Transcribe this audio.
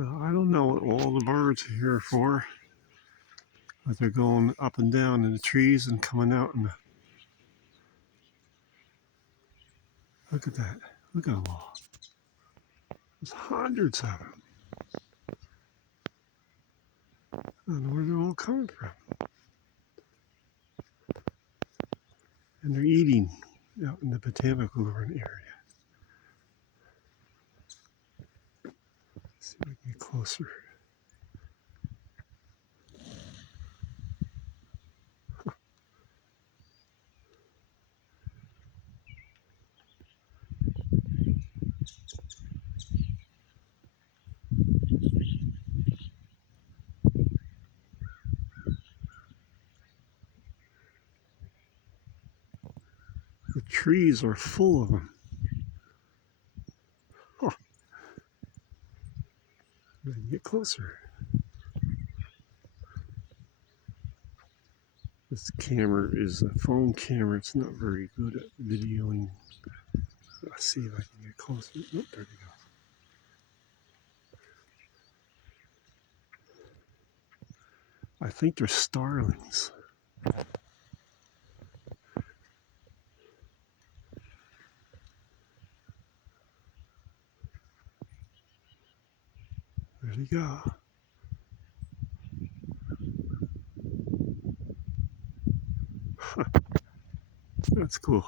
I don't know what all the birds are here for, but they're going up and down in the trees and coming out. And look at that. Look at them all. There's hundreds of them. I don't know where they're all coming from. And they're eating out in the botanical garden area. Let's see if we can get closer. The trees are full of them. Huh. We can get closer. This camera is a phone camera. It's not very good at videoing. Let's see if I can get closer. Oh, there we go. I think they're starlings. There they go. That's cool.